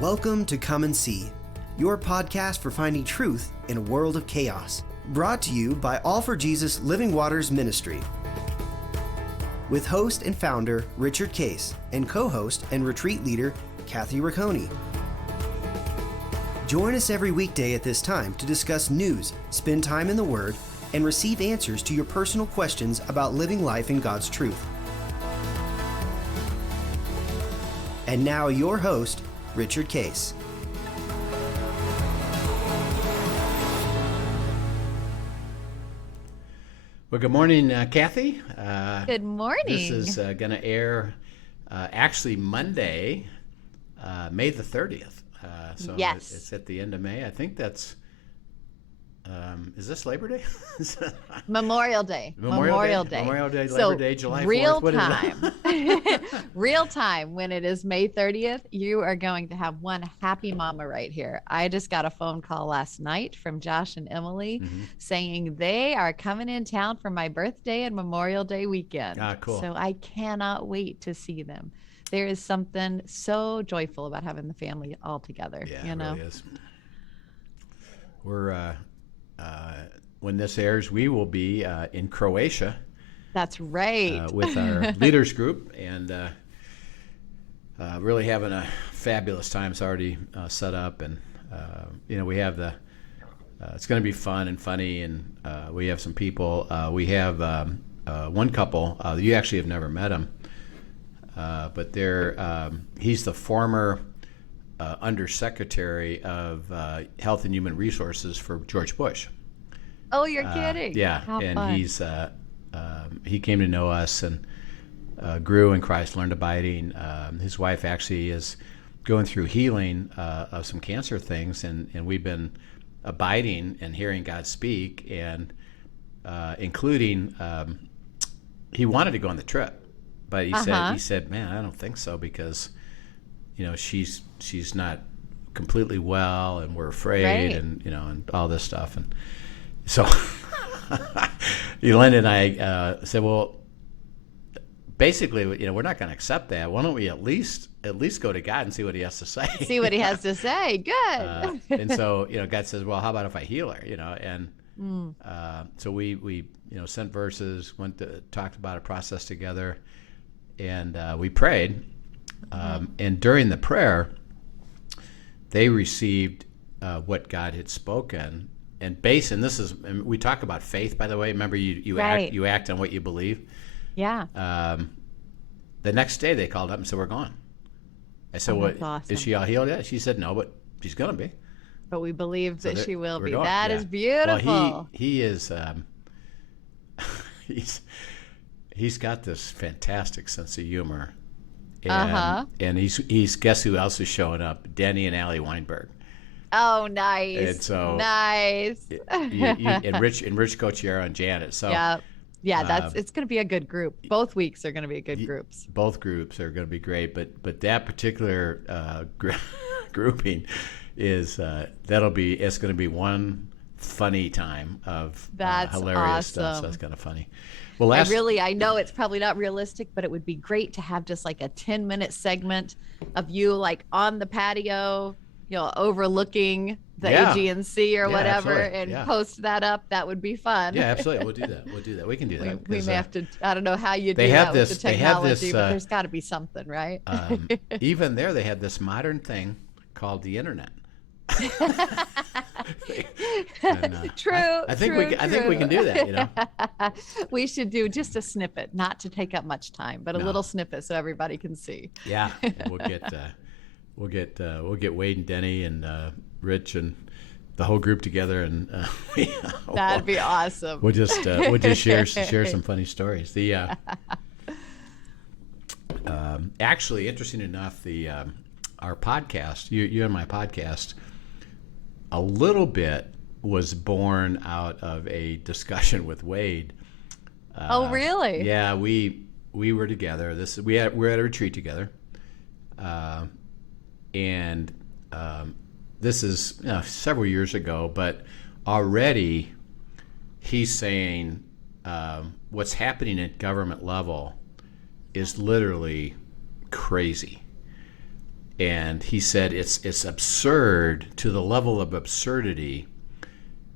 Welcome to Come and See, your podcast for finding truth in a world of chaos. Brought to you by All for Jesus Living Waters Ministry. With host and founder Richard Case and co-host and retreat leader Kathy Ricconi. Join us every weekday at this time to discuss news, spend time in the Word, and receive answers to your personal questions about living life in God's truth. And now your host, Richard Case. Well, good morning, Kathy. Good morning. This is going to air actually Monday, May the 30th. So yes. It's at the end of May. I think that's, is this Labor Day? Memorial Day. Memorial Day. Labor Day, July 4th. Real What time. Real time. When it is May 30th, you are going to have one happy mama right here. I just got a phone call last night from Josh and Emily saying they are coming in town for my birthday and Memorial Day weekend. Ah, cool. So I cannot wait to see them. There is something so joyful about having the family all together. Yeah, you know? it really is. We're, when this airs, we will be in Croatia. That's right. With our leaders group, and really having a fabulous time. It's already set up, and we have the. It's going to be fun and funny, and we have some people. We have one couple. You actually have never met him, but he's the former Undersecretary of Health and Human Resources for George Bush. Oh, you're kidding! Yeah, How and fun. he came to know us and grew in Christ, learned abiding. His wife actually is going through healing of some cancer things, and we've been abiding and hearing God speak, and including he wanted to go on the trip, but he said, man, I don't think so, because she's not completely well, and we're afraid, right. and all this stuff, and so Linda and I said, well, basically, we're not going to accept that. Why don't we at least go to God and see what He has to say? See what He has to say. Good. And so God says, well, how about if I heal her? And so we sent verses, talked about a process together, and we prayed. And during the prayer, they received what God had spoken. And we talk about faith, by the way. Remember, you right. act on what you believe. Yeah. The next day they called up and said, we're gone. I said, well, awesome. Is she all healed yet? She said, no, but she's going to be. But we believe that she will be. Going. That is beautiful. Well, he is, he's got this fantastic sense of humor. And he's guess who else is showing up? Denny and Allie Weinberg. Oh, nice. And so nice. and Rich Cochiero and Janet. So yeah, it's going to be a good group. Both weeks are going to be good groups. Both groups are going to be great, but that particular grouping is it's going to be one funny time of hilarious stuff. So that's kind of funny. Well, I know it's probably not realistic, but it would be great to have just like a 10-minute segment of you like on the patio, overlooking the Aegean Sea or whatever, and post that up. That would be fun. Yeah, absolutely. We'll do that. We can do that. We may have to. I don't know how you do that with the technology, but there's got to be something, right? Even there, they have this modern thing called the internet. True. I think we can do that. We should do just a snippet, not to take up much time, but a little snippet so everybody can see. Yeah, we'll get Wade and Denny and Rich and the whole group together, and that'd be awesome. We'll just share some funny stories. The actually, interesting enough, our podcast, you and my podcast, a little bit was born out of a discussion with Wade. Oh, really? Yeah, we were together. We're at a retreat together, and this is several years ago. But already, he's saying what's happening at government level is literally crazy. And he said it's absurd to the level of absurdity.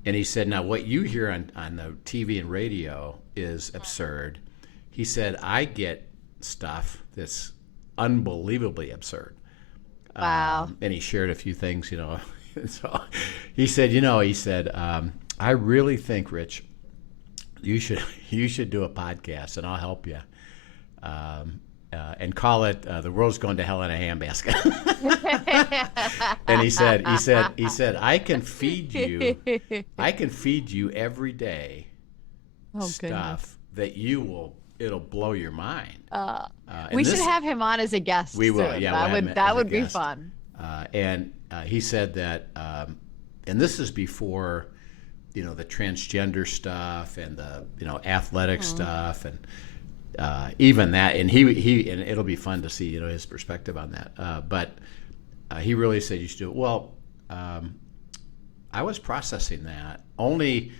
And he said, now what you hear on the TV and radio is absurd. He said, I get stuff that's unbelievably absurd. Wow. And he shared a few things, So he said, I really think, Rich, you should do a podcast, and I'll help you. And call it "The World's Going to Hell in a Handbasket." And he said, I can feed you every day stuff that it'll blow your mind. We should have him on as a guest. We will. Soon. Yeah, that would be fun. And he said that, and this is before, the transgender stuff and the athletic stuff and. Even that, and he and it'll be fun to see his perspective on that. But he really said you should do it. Well, I was processing that. Only,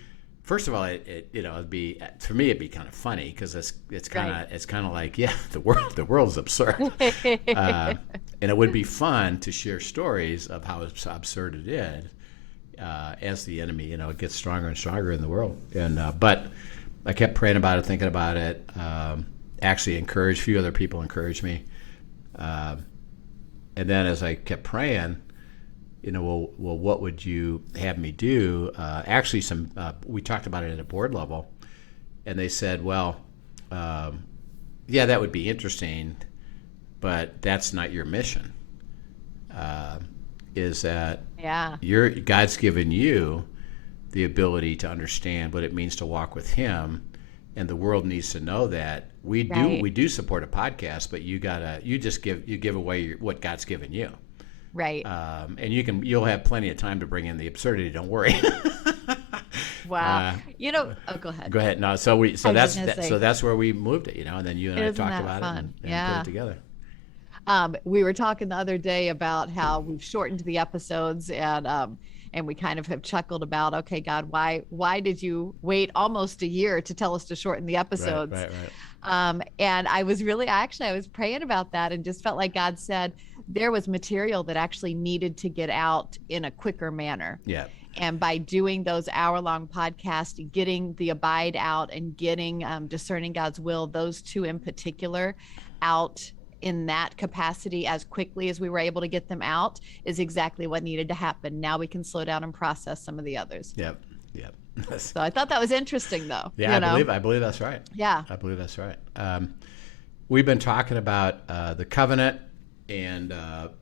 first of all, it'd be, for me, it'd be kind of funny because it's kind of like, yeah, the world's absurd, and it would be fun to share stories of how absurd it is as the enemy gets stronger and stronger in the world. And but I kept praying about it, thinking about it. Actually encouraged, a few other people encouraged me. And then as I kept praying, well, what would you have me do? Actually, we talked about it at a board level, and they said, well, yeah, that would be interesting, but that's not your mission. Is that God's given you the ability to understand what it means to walk with Him, and the world needs to know that we do support a podcast, but you give away what God's given you, right? And you'll have plenty of time to bring in the absurdity. Don't worry. Wow. Go ahead. Go ahead. No, so that's where we moved it, and then you and I talked about it and put it together. We were talking the other day about how we've shortened the episodes, and we kind of have chuckled about, okay, God, why did you wait almost a year to tell us to shorten the episodes? Right. And I was praying about that and just felt like God said there was material that actually needed to get out in a quicker manner. Yeah. And by doing those hour-long podcasts, getting the abide out and getting discerning God's will, those two in particular, out in that capacity as quickly as we were able to get them out is exactly what needed to happen. Now we can slow down and process some of the others. Yep. So I thought that was interesting, though. Yeah, I believe that's right. Yeah. I believe that's right. We've been talking about the covenant, and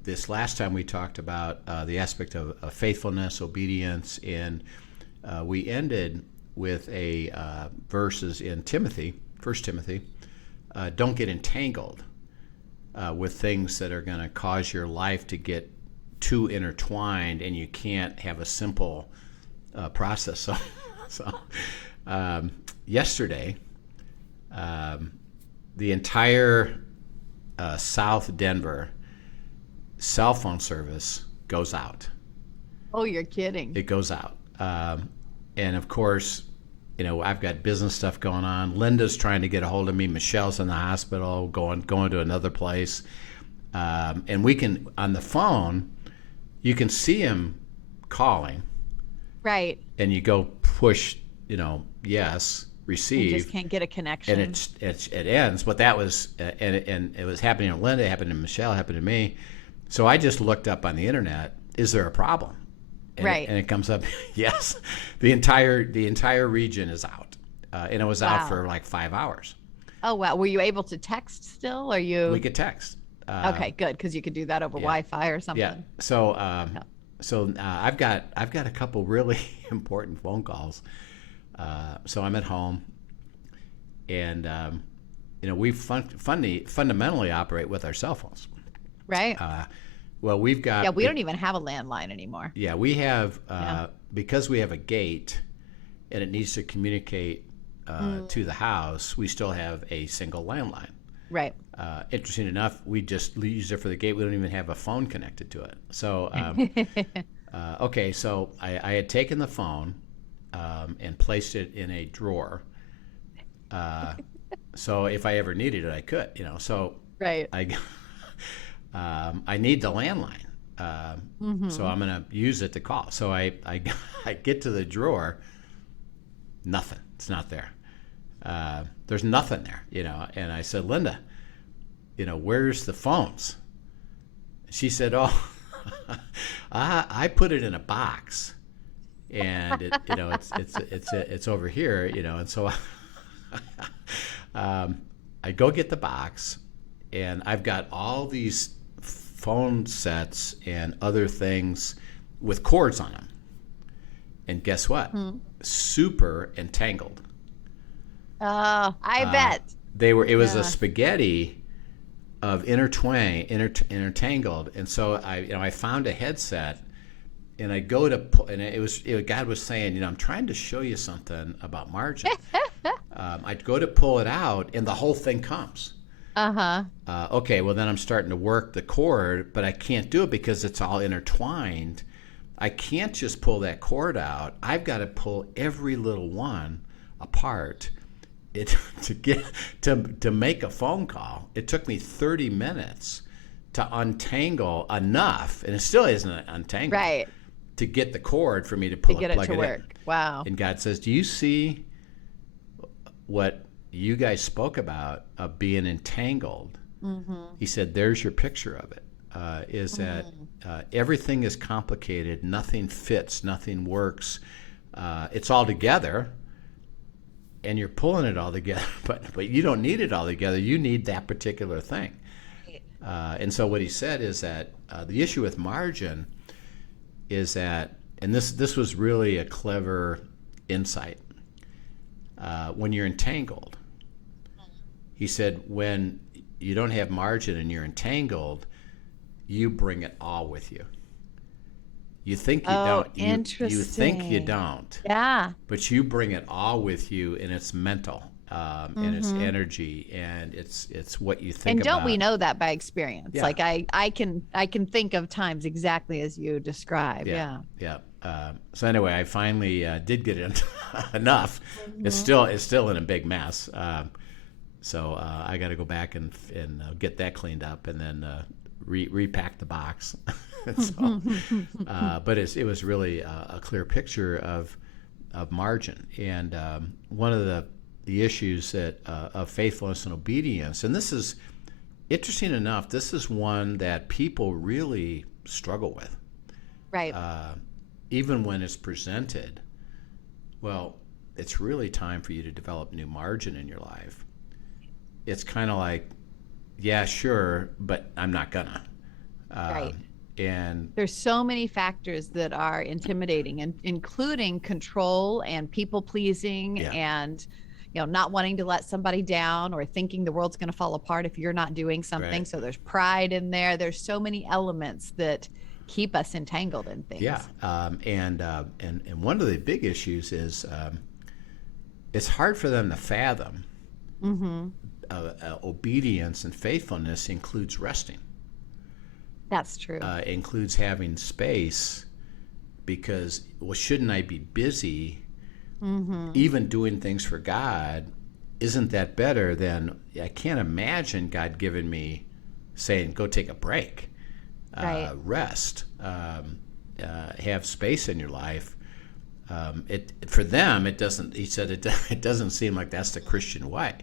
this last time we talked about the aspect of faithfulness, obedience, and we ended with verses in Timothy, 1 Timothy, don't get entangled with things that are going to cause your life to get too intertwined, and you can't have a simple process. So yesterday, the entire South Denver cell phone service goes out. Oh, you're kidding. It goes out. And of course, I've got business stuff going on. Linda's trying to get a hold of me. Michelle's in the hospital, going to another place. And we can, on the phone, you can see him calling. Right. And you go push, yes, receive. You just can't get a connection. And it ends. But that was, and it was happening to Linda, it happened to Michelle, it happened to me. So I just looked up on the internet, is there a problem? And right. And it comes up, yes, the entire region is out. And it was out for like 5 hours. Oh, wow. Were you able to text still? We could text. Okay, good, because you could do that over Wi-Fi or something. Yeah. So I've got a couple really important phone calls. So I'm at home, and we fundamentally operate with our cell phones. Right. Well, we've got. Yeah, we don't even have a landline anymore. Yeah, we have because we have a gate, and it needs to communicate to the house. We still have a single landline. Right. Interesting enough, we just use it for the gate. We don't even have a phone connected to it. So, okay, so I had taken the phone and placed it in a drawer. So if I ever needed it, I could, So right. I need the landline. So I'm going to use it to call. So I get to the drawer, nothing. It's not there. There's nothing there, And I said, Linda, where's the phones? She said, oh, I put it in a box, and it's over here, And so I go get the box, and I've got all these phone sets and other things with cords on them. And guess what? Super entangled. Oh, I bet. It was a spaghetti of intertangled. And so I found a headset, and I go to pull, and God was saying, I'm trying to show you something about margin. I'd go to pull it out, and the whole thing comes. Okay, well then I'm starting to work the cord, but I can't do it because it's all intertwined. I can't just pull that cord out. I've got to pull every little one apart. To make a phone call, it took me 30 minutes to untangle enough, and it still isn't untangled, right, to get the cord for me to plug it to work. In. Wow. And God says, do you see what you guys spoke about of being entangled? He said, there's your picture of it. That everything is complicated, nothing fits, nothing works. It's all together, and you're pulling it all together, but you don't need it all together. You need that particular thing. And so what he said is that the issue with margin is that, and this was really a clever insight, when you're entangled, he said, when you don't have margin and you're entangled, you bring it all with you. You think you don't. Interesting. You think you don't. Yeah. But you bring it all with you, and it's mental, and it's energy, and it's what you think about. And don't we know that by experience? Yeah. Like I can think of times exactly as you describe. Yeah. So anyway, I finally did get it enough. It's still in a big mess. So I got to go back and get that cleaned up, and then repack the box. So, but it was really a clear picture of margin, and one of the issues of faithfulness and obedience. And this is interesting enough. This is one that people really struggle with, right? Even when it's presented, well, it's really time for you to develop new margin in your life. It's kind of like, yeah, sure, but I'm not gonna. Right. And there's so many factors that are intimidating, and including control and people pleasing, and not wanting to let somebody down, or thinking the world's going to fall apart if you're not doing something. Right. So there's pride in there. There's so many elements that keep us entangled in things. Yeah. And one of the big issues is it's hard for them to fathom. Obedience and faithfulness includes resting. That's true. Includes having space, because, well, shouldn't I be busy? Even doing things for God, isn't that better than, I can't imagine God giving me, saying, go take a break, right. Rest, have space in your life. For them, it doesn't. He said it doesn't seem like that's the Christian way.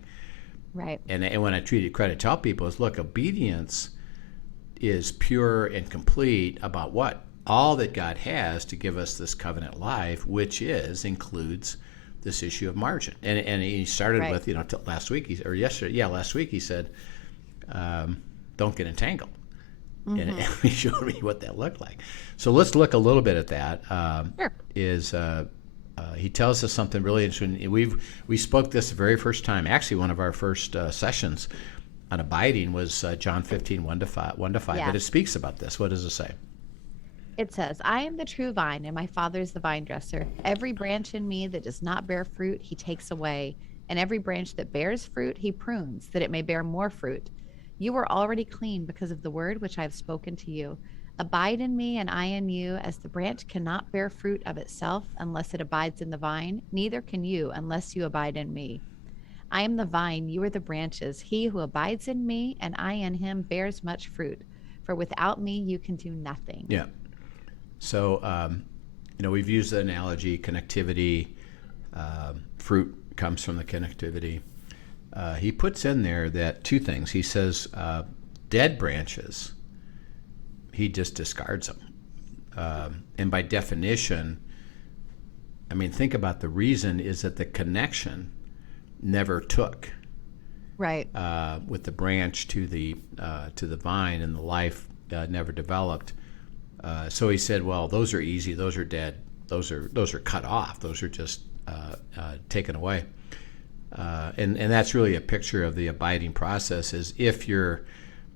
Right. And when I try to tell people is, look, obedience is pure and complete about what? All that God has to give us this covenant life, which includes this issue of margin. And he started right. with, last week, last week he said, don't get entangled. And he showed me what that looked like. So let's look a little bit at that. Sure. He tells us something really interesting. We spoke this the very first time. Actually, one of our first sessions on abiding was John 15, 1-5. Yeah. But it speaks about this. What does it say? It says, I am the true vine, and my Father is the vine dresser. Every branch in me that does not bear fruit, he takes away. And every branch that bears fruit, he prunes, that it may bear more fruit. You are already clean because of the word which I have spoken to you. Abide in me, and I in you, as the branch cannot bear fruit of itself unless it abides in the vine, neither can you unless you abide in me. I am the vine, you are the branches. He who abides in me, and I in him, bears much fruit. For without me, you can do nothing. Yeah. So, we've used the analogy connectivity. Fruit comes from the connectivity. He puts in there that two things. He says dead branches, he just discards them. And by definition, think about the reason is that the connection never took. Right. With the branch to the vine, and the life never developed. So he said, well, those are easy. Those are dead. Those are cut off. Those are just taken away. And that's really a picture of the abiding process. Is if you're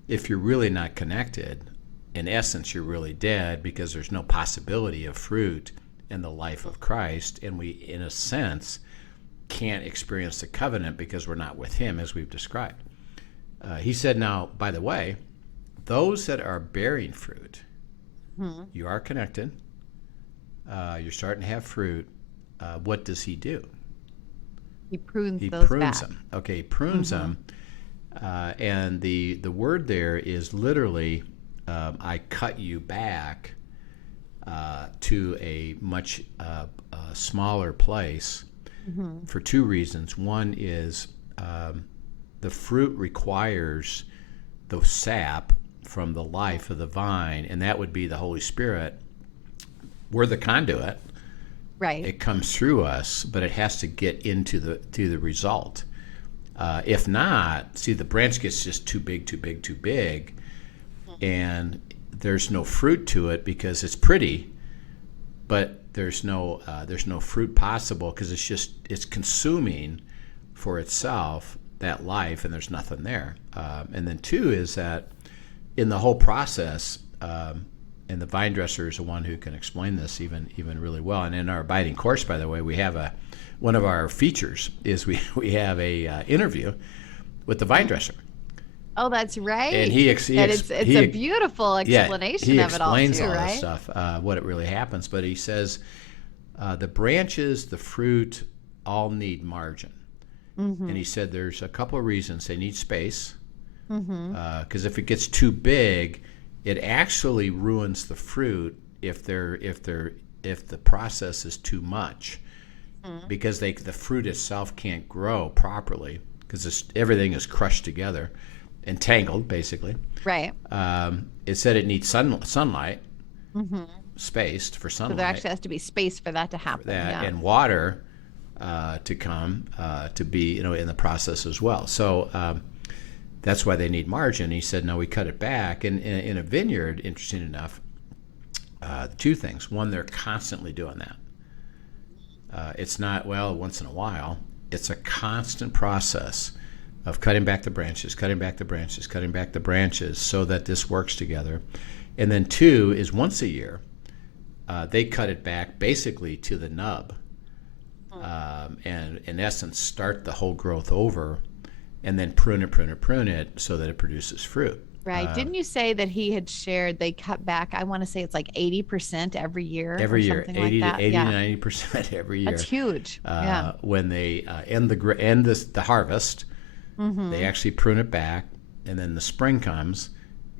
really not connected, in essence, you're really dead, because there's no possibility of fruit in the life of Christ, and we, in a sense, can't experience the covenant because we're not with him, as we've described. He said, now, by the way, those that are bearing fruit, you are connected, you're starting to have fruit. What does he do? He prunes He those prunes back. them. Okay, he prunes them. And the word there is literally, I cut you back to a much smaller place for two reasons. One is the fruit requires the sap from the life of the vine, and that would be the Holy Spirit. We're the conduit. Right. It comes through us, but it has to get into the result. If not, see, the branch gets just too big, and there's no fruit to it because it's pretty, but there's no fruit possible because it's consuming for itself that life, and there's nothing there. And then two is that in the whole process, and the vine dresser is the one who can explain this even really well. And in our abiding course, by the way, we have one of our features is we have a interview with the vine dresser. Oh, that's right. And it's a beautiful explanation of it all, too, he explains all right? this stuff, what it really happens. But he says the branches, the fruit, all need margin. And he said there's a couple of reasons. They need space, because if it gets too big, it actually ruins the fruit if the process is too much, because the fruit itself can't grow properly because everything is crushed together and tangled, basically. Right. It said it needs sunlight, spaced for sunlight. So there actually has to be space for that to happen. And water to come to be in the process as well. So that's why they need margin. He said, no, we cut it back. And in a vineyard, interesting enough, two things. One, they're constantly doing that. It's not, well, once in a while. It's a constant process of cutting back the branches, cutting back the branches, cutting back the branches so that this works together. And then two is once a year, they cut it back basically to the nub, and in essence start the whole growth over, and then prune it so that it produces fruit. Right. Didn't you say that he had shared they cut back, I want to say it's like 80% every year? Every year, 80 like to 90% every year. That's huge. When they end the harvest, they actually prune it back, and then the spring comes,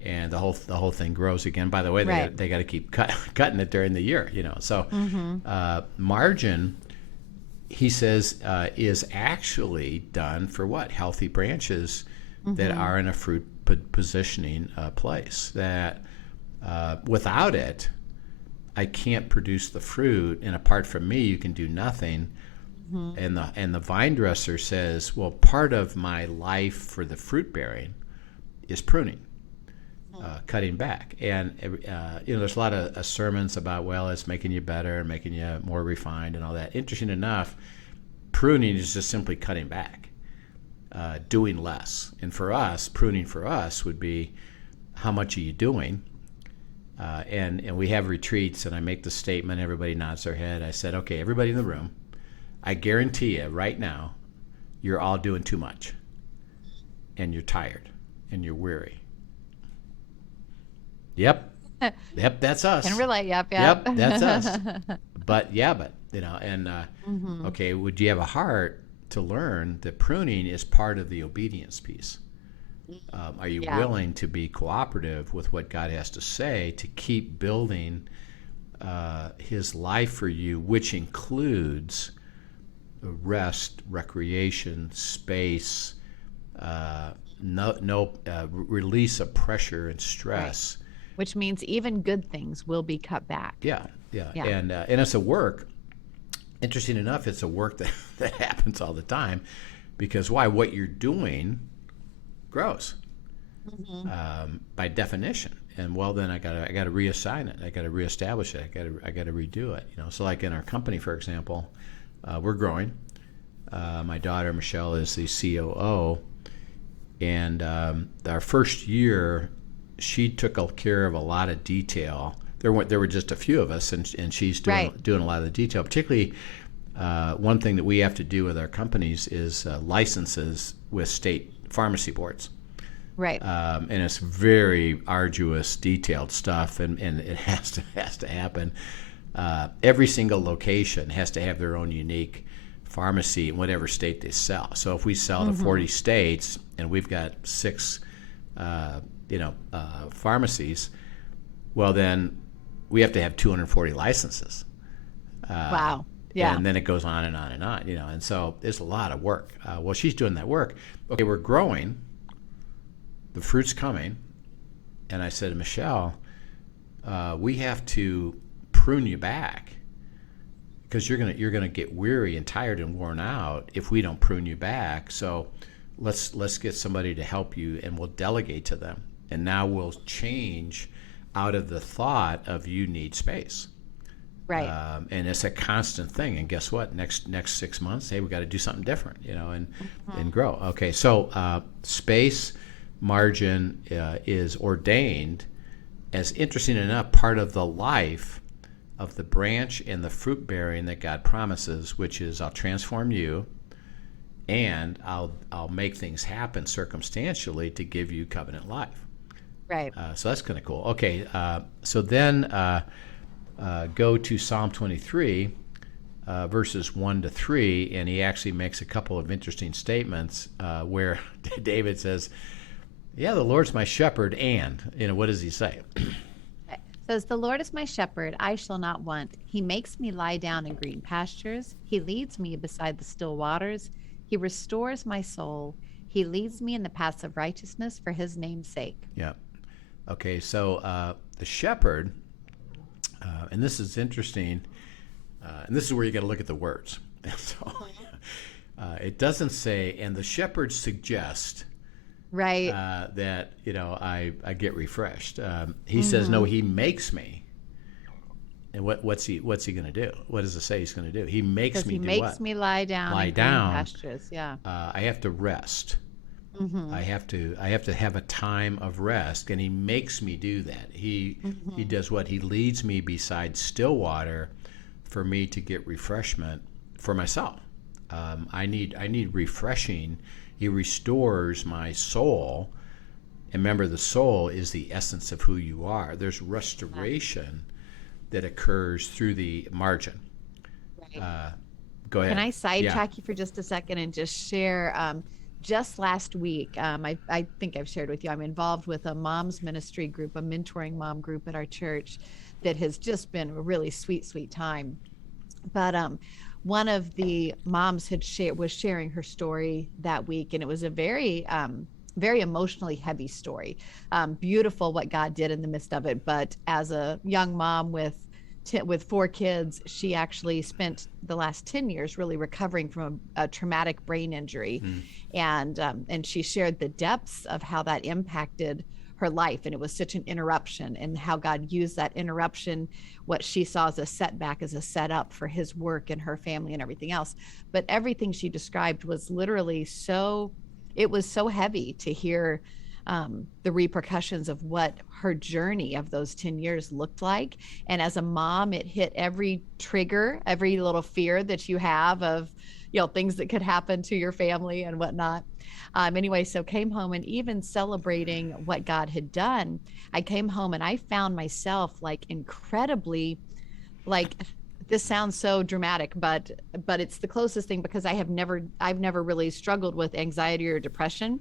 and the whole thing grows again. By the way, they got to keep cutting it during the year, So margin, he says, is actually done for what? Healthy branches that are in a fruit positioning place. That without it, I can't produce the fruit, and apart from me, you can do nothing. And the vine dresser says, well, part of my life for the fruit bearing is pruning, cutting back. And there's a lot of sermons about, well, it's making you better, making you more refined, and all that. Interesting enough, pruning is just simply cutting back, doing less. And for us, pruning for us would be, how much are you doing? And we have retreats, and I make the statement, everybody nods their head. I said, okay, everybody in the room, I guarantee you right now, you're all doing too much, and you're tired, and you're weary. Yep, that's us. Can relate. Yep, that's us. But okay, would you have a heart to learn that pruning is part of the obedience piece? Are you Yeah. willing to be cooperative with what God has to say to keep building His life for you, which includes rest, recreation, space, no release of pressure and Right. stress. Which means even good things will be cut back. Yeah, yeah, Yeah. and it's a work. Interesting enough, it's a work that, that happens all the time, because why? What you're doing grows by definition. And well, then I gotta reassign it. I gotta reestablish it. I gotta redo it. So like in our company, for example, we're growing. My daughter Michelle is the COO, and our first year, she took care of a lot of detail. There were just a few of us, and she's doing a lot of the detail. Particularly, one thing that we have to do with our companies is licenses with state pharmacy boards. Right. And it's very arduous, detailed stuff, and it has to happen. Every single location has to have their own unique pharmacy in whatever state they sell. So if we sell to 40 states and we've got 6, pharmacies, well then we have to have 240 licenses. Wow. Yeah. And then it goes on and on and on. And so it's a lot of work. Well, she's doing that work. Okay, we're growing. The fruit's coming, and I said to Michelle, we have to prune you back, because you're gonna get weary and tired and worn out if we don't prune you back. So let's get somebody to help you, and we'll delegate to them. And now we'll change out of the thought of you need space. Right. And it's a constant thing. And guess what? Next 6 months, hey, we got to do something different, and grow. Okay, so space margin is ordained as, interesting enough, part of the life of the branch and the fruit bearing that God promises, which is I'll transform you, and I'll make things happen circumstantially to give you covenant life. Right. So that's kind of cool. Okay, so then go to Psalm 23, verses 1 to 3, and he actually makes a couple of interesting statements where David says, yeah, the Lord's my shepherd, and, what does he say? It says, the Lord is my shepherd, I shall not want. He makes me lie down in green pastures. He leads me beside the still waters. He restores my soul. He leads me in the paths of righteousness for his name's sake. Yeah. Okay, so the shepherd, and this is interesting, and this is where you got to look at the words. So it doesn't say, and the shepherds suggest Right. that I get refreshed. He says no. He makes me. And what's he going to do? What does it say he's going to do? He makes me do what? He makes me lie down. Lie in down. green pastures. Yeah. I have to rest. I have to have a time of rest, and he makes me do that. He does what? He leads me beside still water for me to get refreshment for myself. I need refreshing. He restores my soul. And remember, the soul is the essence of who you are. There's restoration that occurs through the margin. Right. Go ahead. Can I sidetrack you for just a second and just share? Just last week, I think I've shared with you, I'm involved with a mom's ministry group, a mentoring mom group at our church that has just been a really sweet, sweet time. But one of the moms was sharing her story that week, and it was a very emotionally heavy story. Beautiful what God did in the midst of it. But as a young mom with 4 kids, she actually spent the last 10 years really recovering from a traumatic brain injury. And she shared the depths of how that impacted her life. And it was such an interruption, and how God used that interruption, what she saw as a setback, as a setup for his work and her family and everything else. But everything she described was literally it was so heavy to hear the repercussions of what her journey of those 10 years looked like. And as a mom, it hit every trigger, every little fear that you have of, things that could happen to your family and whatnot. Anyway, so came home, and even celebrating what God had done, I came home and I found myself incredibly, this sounds so dramatic, but it's the closest thing, because I've never really struggled with anxiety or depression.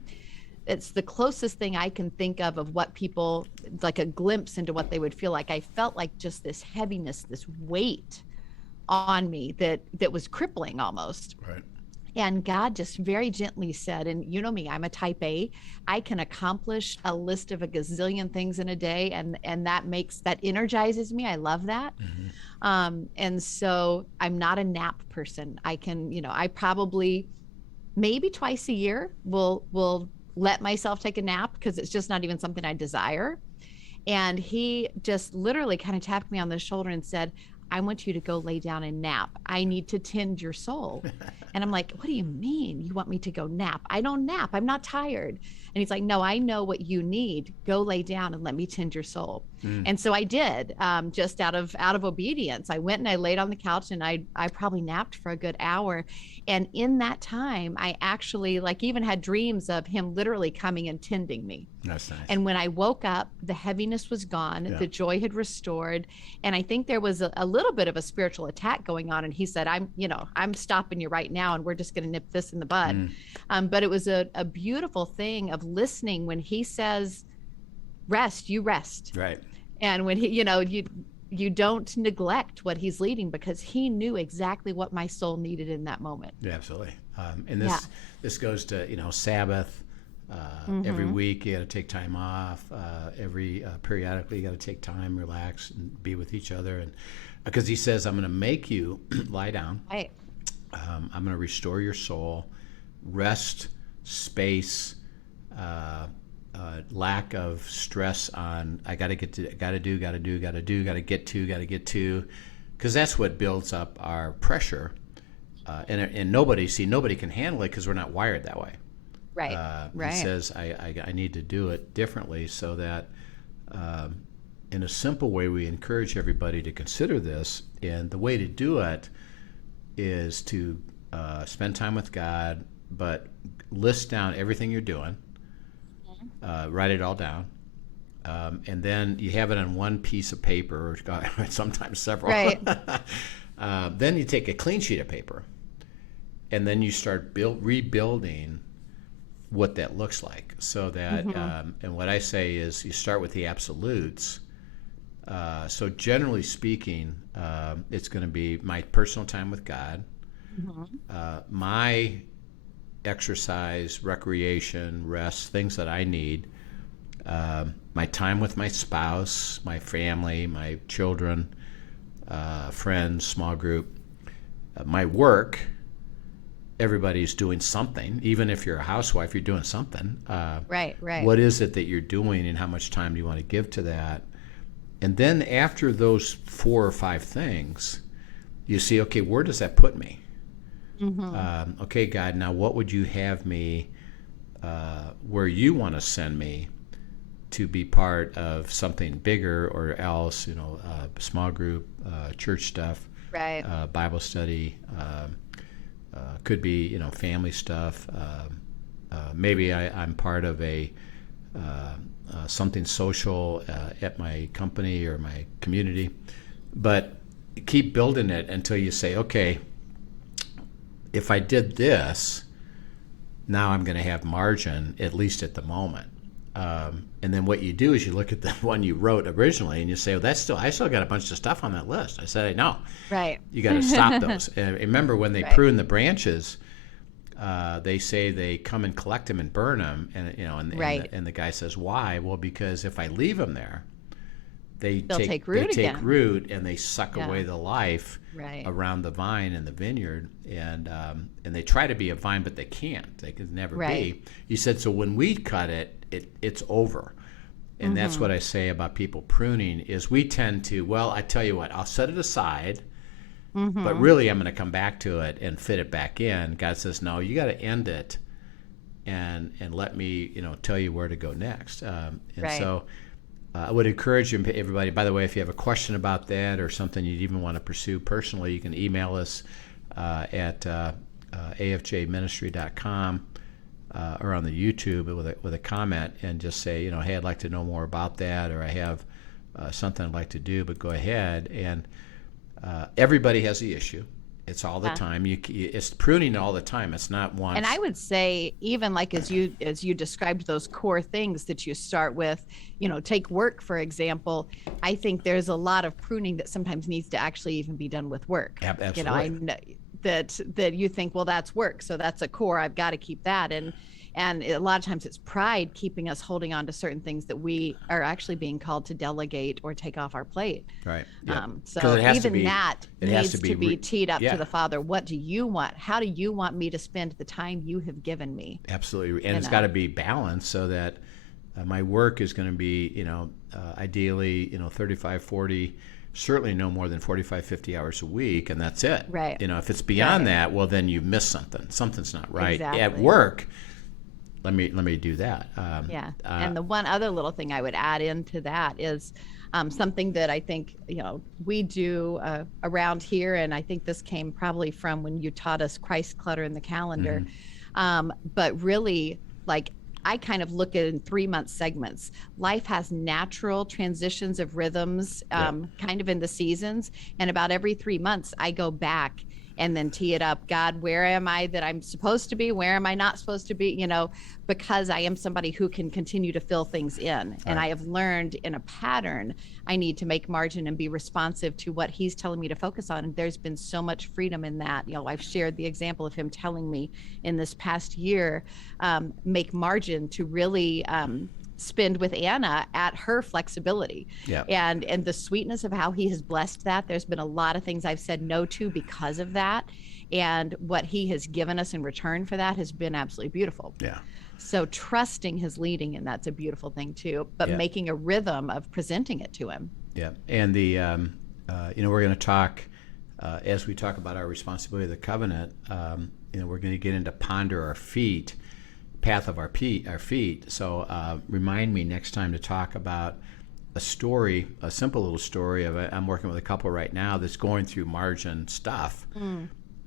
it's the closest thing I can think of what people, like a glimpse into what they would feel like. I felt like just this heaviness, this weight on me that was crippling almost. Right. And God just very gently said, and you know me, I'm a type A. I can accomplish a list of a gazillion things in a day. And that energizes me. I love that. And so I'm not a nap person. I can, I probably maybe twice a year will let myself take a nap, because it's just not even something I desire. And he just literally kind of tapped me on the shoulder and said, I want you to go lay down and nap. I need to tend your soul. And I'm like, what do you mean? You want me to go nap? I don't nap. I'm not tired. And he's like, no, I know what you need. Go lay down and let me tend your soul. And so I did, just out of obedience. I went and I laid on the couch, and I probably napped for a good hour. And in that time, I actually even had dreams of him literally coming and tending me. That's nice. And when I woke up, the heaviness was gone. The joy had restored. And I think there was a little bit of a spiritual attack going on. And he said, I'm stopping you right now, and we're just going to nip this in the bud. But it was a beautiful thing of listening. When he says, rest, you rest. Right. And when he, you don't neglect what he's leading, because he knew exactly what my soul needed in that moment. Yeah, absolutely. And this goes to, Sabbath. Every week you got to take time off. Periodically you got to take time, relax, and be with each other. And because he says, I'm going to make you lie down. Right. I'm going to restore your soul, rest, space, lack of stress on I got to get to, got to do, got to do, got to do, got to get to, because that's what builds up our pressure. And nobody can handle it, because we're not wired that way. Right. Right. He says, I need to do it differently, so that in a simple way, we encourage everybody to consider this. And the way to do it is to spend time with God, but list down everything you're doing, write it all down. And then you have it on one piece of paper, or sometimes several. Right. Then you take a clean sheet of paper, and then you start rebuilding what that looks like. So that, and what I say is, you start with the absolutes. So generally speaking, it's going to be my personal time with God, my exercise, recreation, rest, things that I need, my time with my spouse, my family, my children, friends, small group, my work. Everybody's doing something. Even if you're a housewife, you're doing something. Right. What is it that you're doing, and how much time do you want to give to that? And then after those 4 or 5 things, you see, okay, where does that put me? Okay, God, now what would you have me, where you want to send me to be part of something bigger, or else, small group, church stuff, Right. Bible study, could be, family stuff. Maybe I'm part of a something social at my company or my community. But keep building it until you say, okay, if I did this, now I'm going to have margin, at least at the moment. And then what you do is you look at the one you wrote originally, and you say, well, I still got a bunch of stuff on that list. I said, no. Right. You got to stop those. And remember, when they prune the branches, they say they come and collect them and burn them. And the guy says, why? Well, because if I leave them there, they'll take root and they suck away the life around the vine and the vineyard. And they try to be a vine, but they can't. They can never be. He said, so when we cut it, it's over. And that's what I say about people pruning, is we tend to, well, I tell you what, I'll set it aside, but really I'm going to come back to it and fit it back in. God says, no, you got to end it and let me, tell you where to go next. So I would encourage you, everybody, by the way, if you have a question about that or something you'd even want to pursue personally, you can email us at afjministry.com. Or on the YouTube with a comment, and just say, hey, I'd like to know more about that, or I have something I'd like to do, but go ahead. And everybody has the issue. It's all the time. It's pruning all the time. It's not once. And I would say, even like as you described those core things that you start with, take work, for example. I think there's a lot of pruning that sometimes needs to actually even be done with work. Absolutely. I know that you think, well, that's work, so that's a core. I've got to keep that. And a lot of times it's pride keeping us holding on to certain things that we are actually being called to delegate or take off our plate. Right. Yeah. So even that needs to be teed up to the Father. What do you want? How do you want me to spend the time you have given me? Absolutely. And it's got to be balanced so that my work is going to be, ideally, 35, 40, certainly no more than 45, 50 hours a week, and that's it. Right. If it's beyond that, well, then you miss something. Something's not right. Exactly. At work, let me do that. And the one other little thing I would add into that is something that I think, we do around here. And I think this came probably from when you taught us Christ clutter in the calendar. But really, I kind of look at it in 3-month segments. Life has natural transitions of rhythms, kind of in the seasons. And about every 3 months, I go back and then tee it up. God, where am I that I'm supposed to be? Where am I not supposed to be? Because I am somebody who can continue to fill things in. And I have learned in a pattern, I need to make margin and be responsive to what he's telling me to focus on. And there's been so much freedom in that. I've shared the example of him telling me in this past year, make margin to really spend with Anna at her flexibility. And the sweetness of how he has blessed that. There's been a lot of things I've said no to because of that. And what he has given us in return for that has been absolutely beautiful. So trusting his leading, and that's a beautiful thing too, but making a rhythm of presenting it to him. And the, we're going to talk, as we talk about our responsibility of the covenant, we're going to get into ponder our feet, path of our feet. So remind me next time to talk about a story, a simple little story of I'm working with a couple right now that's going through margin stuff,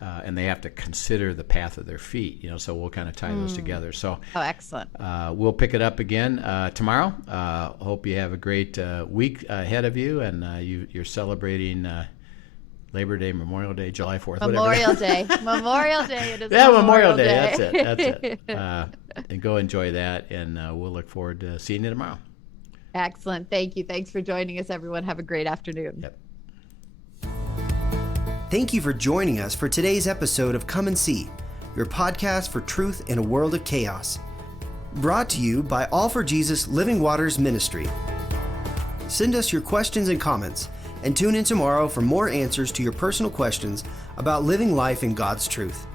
and they have to consider the path of their feet. So we'll kind of tie those together. So excellent. We'll pick it up again tomorrow. Hope you have a great week ahead of you, and you're celebrating Labor Day, Memorial Day, July 4th, Memorial Day. Memorial Day. It is Memorial Day. That's it. And go enjoy that, and we'll look forward to seeing you tomorrow. Excellent. Thank you. Thanks for joining us, everyone. Have a great afternoon. Thank you for joining us for today's episode of Come and See, your podcast for truth in a world of chaos. Brought to you by All for Jesus Living Waters Ministry. Send us your questions and comments, and tune in tomorrow for more answers to your personal questions about living life in God's truth.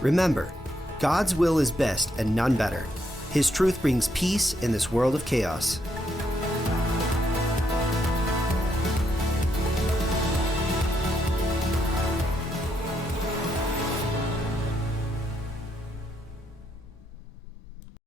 Remember, God's will is best and none better. His truth brings peace in this world of chaos.